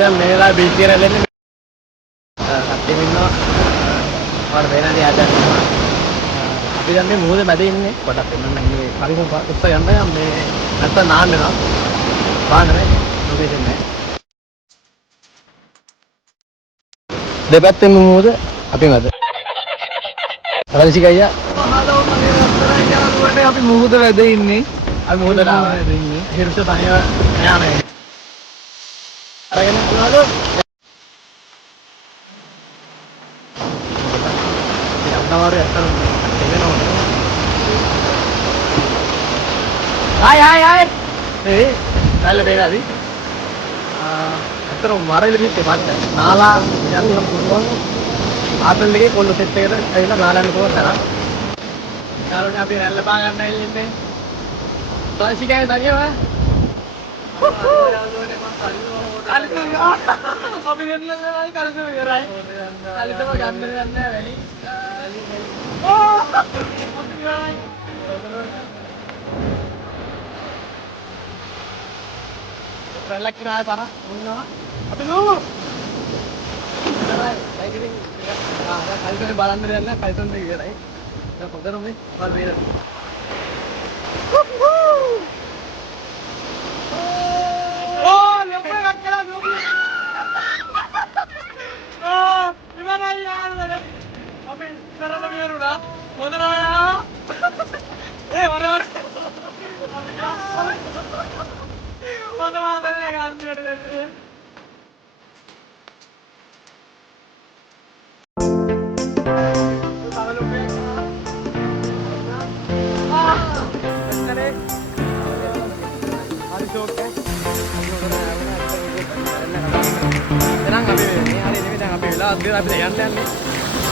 දැන් මේ වෙලාවේ බීච් එකට එන්නේ කට්ටිය ඉන්නවා වල වෙනදී ආදන්නවා අපි දැන් මේ මොහොතේ මැද ඉන්නේ පොඩක් එන්න මේ පරිම උස්ස යන්න මේ නැත්තම් නාන්න වෙනවා බාන්නේ ලොකේෂන් එක දෙපැත්තෙම මොහොත අපි මැද රාජිකයියා අපි මුහුද වැද ඉන්නේ. අපි මොහොතට ආවා ඉන්නේ හිරුස තනියම යන්නේ අරගෙන යනවලු යන්නවර ඇත්තටම දෙවෙනවනේ ආයි ඒ නැල්ල බේරාවි අතර මරයිලි පිටේ පාට නාලා යන්න පුළුවන් ආතල් එකේ කොල්ල සෙට් එකට ඇවිල්ලා නාලන්න පුළුවන් තරම් යාළුවනේ අපි නැල්ල බා ගන්න ඉන්නේ තාසිකේ තනියම අපි දෙන්නලා කරදර කරයි. අලිතම ගන්න යන්නේ වැඩි. රැලක් කරාය පාර. මොනවා? අපි නෝ. දැන් කල්පනේ බලන්න දෙයක් නැහැ. කල්පන දෙක ඉවරයි. දැන් පොතන මේ වල් වේද. අපි යන්න යන්නේ.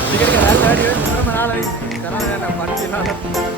ටිකට් එක රැල්ල වැඩි වෙන මොනම නාලා කරන්නේ නැහැ පන්ති නාලා